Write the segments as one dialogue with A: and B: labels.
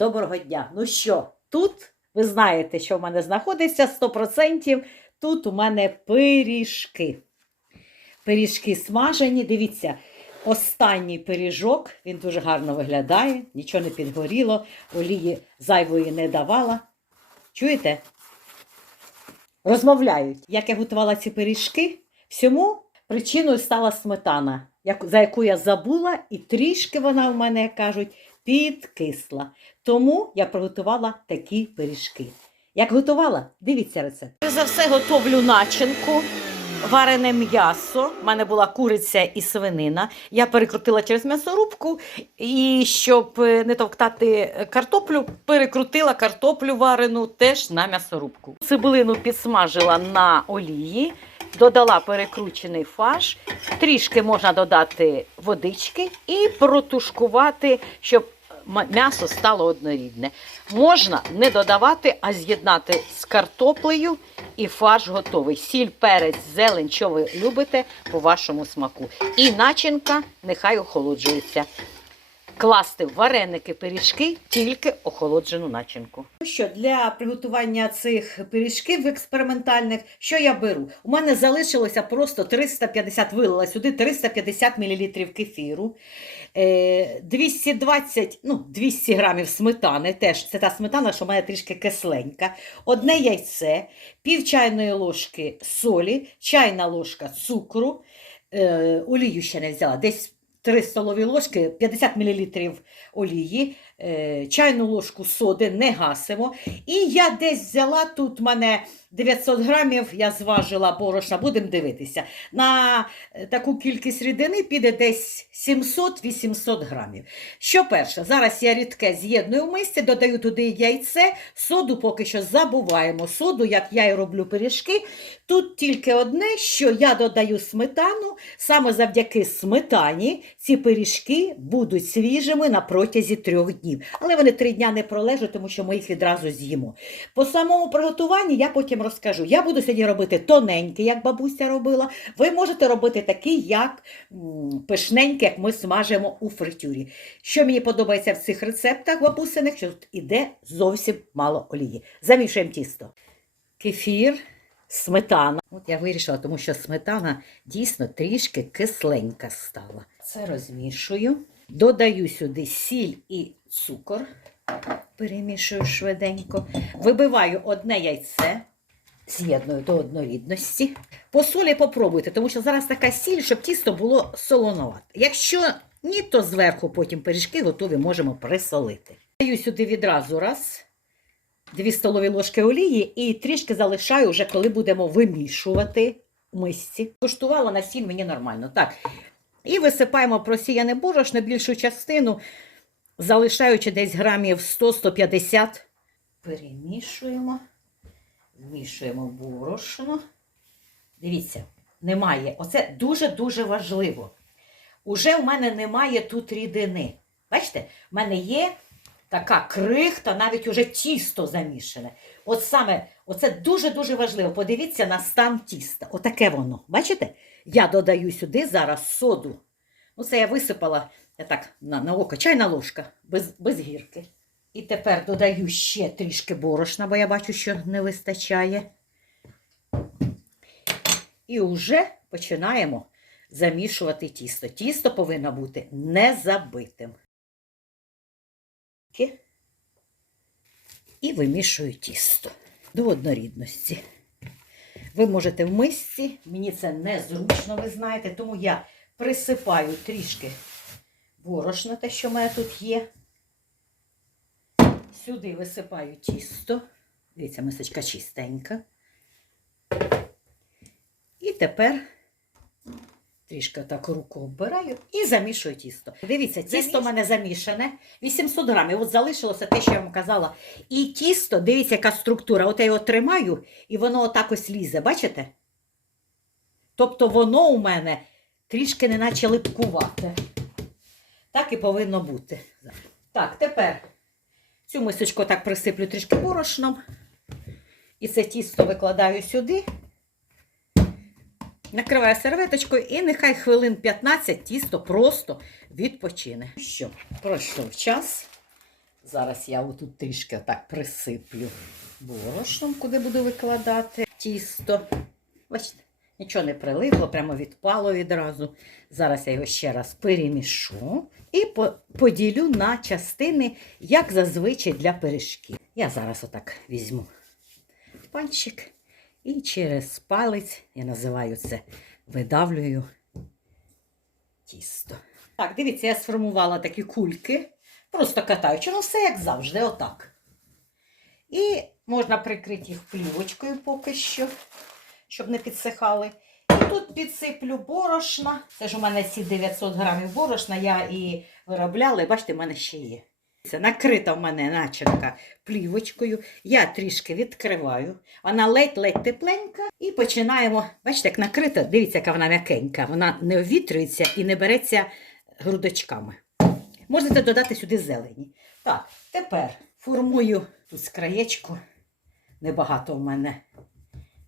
A: доброго дня. Ну що, тут ви знаєте, що в мене знаходиться 100%. Тут у мене пиріжки. Пиріжки смажені. Дивіться, останній пиріжок, він дуже гарно виглядає, нічого не підгоріло, олії зайвої не давала. Чуєте? Розмовляють. Як я готувала ці пиріжки, всьому причиною стала сметана, за яку я забула, і трішки вона в мене, як кажуть, підкисла. Тому я приготувала такі пиріжки. Як готувала, дивіться рецепт. За все готовлю начинку. Варене м'ясо. У мене була куриця і свинина. Я перекрутила через м'ясорубку і щоб е, не товктати картоплю, перекрутила картоплю варену теж на м'ясорубку. Цибулину підсмажила на олії, додала перекручений фарш, трішки можна додати водички і протушкувати, щоб м'ясо стало однорідне. Можна не додавати, а з'єднати з картоплею і фарш готовий. Сіль, перець, зелень, що ви любите по вашому смаку. І начинка нехай охолоджується. Класти в вареники, пиріжки, тільки охолоджену начинку. Ну що, для приготування цих пиріжків експериментальних, що я беру? У мене залишилося просто 350, вилила сюди 350 мл кефіру, е, 220, ну, 200 грамів сметани, теж це та сметана, що мене трішки кисленька, одне яйце, пів чайної ложки солі, чайна ложка цукру, е, олію ще не взяла, десь 3 столові ложки, 50 мл олії, е, чайну ложку соди, не гасимо. І я десь взяла тут мене 900 грамів, я зважила борошна, будемо дивитися. На е, таку кількість рідини піде десь 700-800 грамів. Що перше, зараз я рідке з'єдную в мисці, додаю туди яйце, соду поки що забуваємо. Соду, як я і роблю пиріжки. Тут тільки одне, що я додаю сметану, саме завдяки сметані ці пиріжки будуть свіжими на протязі трьох днів. Але вони три дня не пролежать, тому що ми їх відразу з'їмо. По самому приготуванні я потім розкажу. Я буду сьогодні робити тоненький, як бабуся робила. Ви можете робити такий, як м, пишненький, як ми смажимо у фритюрі. Що мені подобається в цих рецептах бабусиних, що тут іде зовсім мало олії. Замішуємо тісто. Кефір, сметана. От я вирішила, тому що сметана дійсно трішки кисленька стала. Це розмішую. Додаю сюди сіль і цукор. Перемішую швиденько. Вибиваю одне яйце. З'єдную до однорідності. По солі попробуйте, тому що зараз така сіль, щоб тісто було солоновате. Якщо ні, то зверху потім пиріжки готові можемо присолити. Даю сюди відразу раз, дві столові ложки олії і трішки залишаю вже, коли будемо вимішувати в мисці. Коштувала на сіль мені нормально. Так. І висипаємо просіяне борошно більшу частину, залишаючи десь грамів 100-150. Перемішуємо. Вмішуємо борошно. Дивіться, немає. Оце дуже-дуже важливо. Уже в мене немає тут рідини. Бачите, в мене є така крихта, навіть уже тісто замішане. От саме, оце дуже-дуже важливо. Подивіться на стан тіста. Отаке воно. Бачите? Я додаю сюди зараз соду. Ну, це я висипала я так, на, на око, чайна ложка, без, без гірки. І тепер додаю ще трішки борошна, бо я бачу, що не вистачає. І вже починаємо замішувати тісто. Тісто повинно бути не забитим. І вимішую тісто до однорідності. Ви можете в мисці, мені це незручно, ви знаєте, тому я присипаю трішки борошна, те, що в мене тут є. Сюди висипаю тісто. Дивіться, мисочка чистенька. І тепер трішки так руку оббираю і замішую тісто. Дивіться, тісто в мене замішане. 800 грамів. От залишилося те, що я вам казала. І тісто, дивіться, яка структура. От я його тримаю, і воно отак ось лізе, бачите? Тобто воно у мене трішки не наче липкувати. Так і повинно бути. Так, тепер цю мисочку так присиплю трішки борошном. І це тісто викладаю сюди. Накриваю серветочкою і нехай хвилин 15 тісто просто відпочине. Що, пройшов час. Зараз я отут трішки отак присиплю борошном, куди буду викладати тісто. Бачите, нічого не прилипло, прямо відпало відразу. Зараз я його ще раз перемішу і поділю на частини, як зазвичай для пиріжків. Я зараз отак візьму пальчик і через палець, я називаю це, видавлюю тісто. Так, дивіться, я сформувала такі кульки, просто катаючи, ну все як завжди, отак. І можна прикрити їх плівочкою поки що, щоб не підсихали. І тут підсиплю борошна. Це ж у мене ці 900 грамів борошна, я і виробляла, і бачите, в мене ще є. Це накрита в мене начинка плівочкою. Я трішки відкриваю. Вона ледь-ледь тепленька. І починаємо. Бачите, як накрита, дивіться, яка вона м'якенька. Вона не овітрюється і не береться грудочками. Можете додати сюди зелені. Так, тепер формую тут з краєчку. Небагато в мене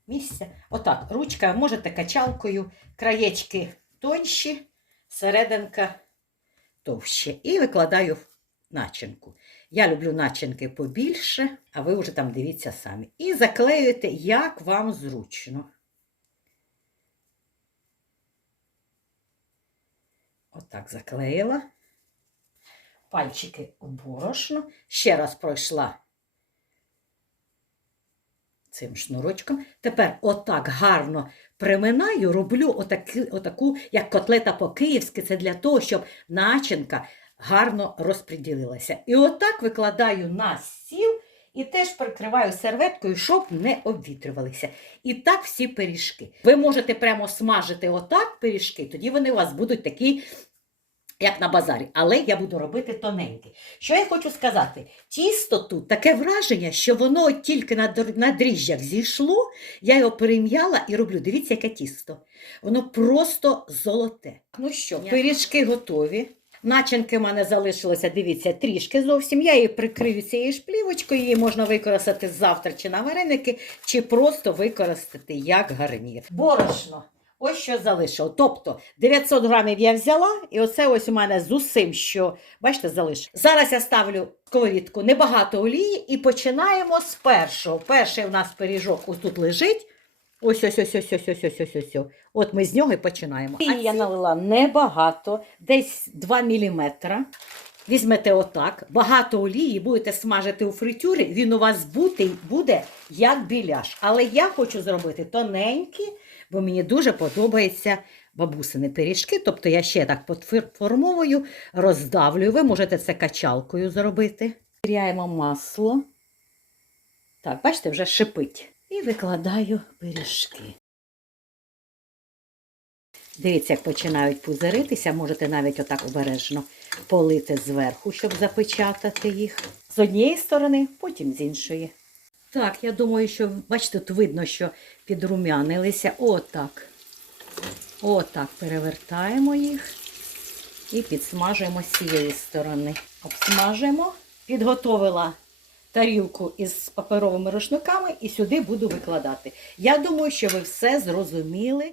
A: місця. Отак, ручка, можете качалкою, краєчки тонші, серединка товще. І викладаю в начинку. Я люблю начинки побільше, а ви вже там дивіться самі. І заклеюєте, як вам зручно. Отак заклеїла. Пальчики у борошно. Ще раз пройшла цим шнурочком. Тепер отак гарно приминаю, роблю отаки, отаку, як котлета по-київськи. Це для того, щоб начинка гарно розподілилася. І отак викладаю на стіл і теж прикриваю серветкою, щоб не обвітрювалися. І так всі пиріжки. Ви можете прямо смажити отак пиріжки, тоді вони у вас будуть такі. Як на базарі, але я буду робити тоненькі. Що я хочу сказати? Тісто тут таке враження, що воно тільки на, на дріжджах зійшло, я його перем'яла і роблю. Дивіться, яке тісто. Воно просто золоте. Ну що, пиріжки готові. Начинки в мене залишилося, дивіться, трішки зовсім. Я її прикрию цією шплівочкою, її можна використати завтра чи на вареники, чи просто використати як гарнір. Борошно. Ось що залишило. Тобто 900 грамів я взяла, і оце ось у мене з усім, що, бачите, залишило. Зараз я ставлю сковорідку небагато олії і починаємо з першого. Перший у нас пиріжок ось тут лежить. Ось ось ось ось ось ось ось ось ось. От ми з нього і починаємо. І я налила небагато, десь 2 мм. Візьмете отак, багато олії, будете смажити у фритюрі, він у вас буде, буде як біляш. Але я хочу зробити тоненькі, бо мені дуже подобається бабусини пиріжки. Тобто я ще так подформовую, роздавлюю. Ви можете це качалкою зробити. Тряємо масло. Так, бачите, вже шипить. І викладаю пиріжки. Дивіться, як починають пузиритися, можете навіть отак обережно полити зверху, щоб запечатати їх. З однієї сторони, потім з іншої. Так, я думаю, що бачите, тут видно, що підрумянилися. Отак. Отак перевертаємо їх і підсмажуємо з цієї сторони. Обсмажуємо. Підготовила тарілку із паперовими рушниками і сюди буду викладати. Я думаю, що ви все зрозуміли.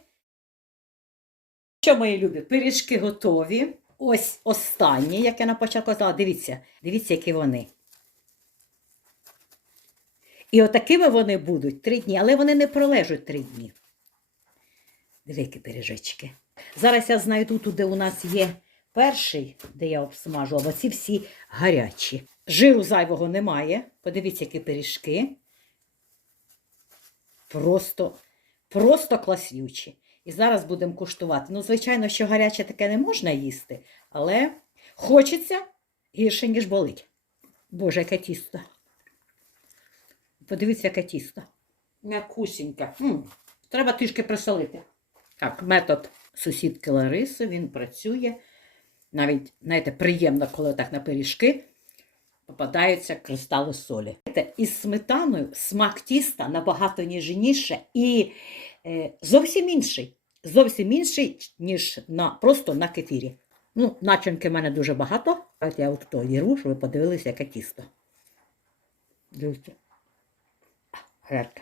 A: Що, мої любі, пиріжки готові. Ось останні, як я на початку казала. Дивіться, дивіться, які вони. І отакими вони будуть три дні, але вони не пролежать три дні. Диви, які пиріжечки. Зараз я знайду тут, де у нас є перший, де я обсмажу, а ці всі гарячі. Жиру зайвого немає. Подивіться, які пиріжки. Просто, просто класнючі. І зараз будемо куштувати. Ну, звичайно, що гаряче таке не можна їсти, але хочеться гірше, ніж болить. Боже, яке тісто. Подивіться, яке тісто. М'якусіньке. Треба трішки присолити. Так, метод сусідки Лариси, він працює. Навіть, знаєте, приємно, коли так на пиріжки попадаються кристали солі. Із сметаною смак тіста набагато ніжніше і е, зовсім інший. Зовсім інший, ніж на, просто на кефірі. Ну, начинки в мене дуже багато. Давайте я от то віру, щоб ви подивилися, яке тісто. Дивіться. Гретка.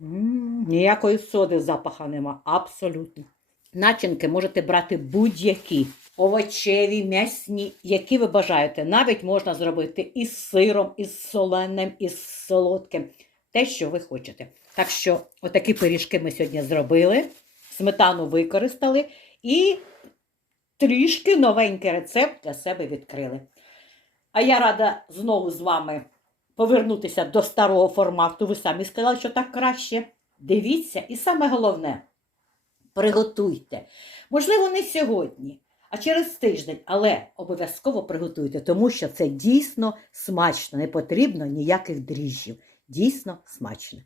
A: М, Ніякої соди запаха нема, абсолютно. Начинки можете брати будь-які. Овочеві, м'ясні, які ви бажаєте. Навіть можна зробити із сиром, із соленим, із солодким. Те, що ви хочете. Так що, отакі пиріжки ми сьогодні зробили, сметану використали і трішки новенький рецепт для себе відкрили. А я рада знову з вами повернутися до старого формату. Ви самі сказали, що так краще. Дивіться, і саме головне, приготуйте. Можливо, не сьогодні, а через тиждень, але обов'язково приготуйте, тому що це дійсно смачно, не потрібно ніяких дріжджів. Дійсно смачно.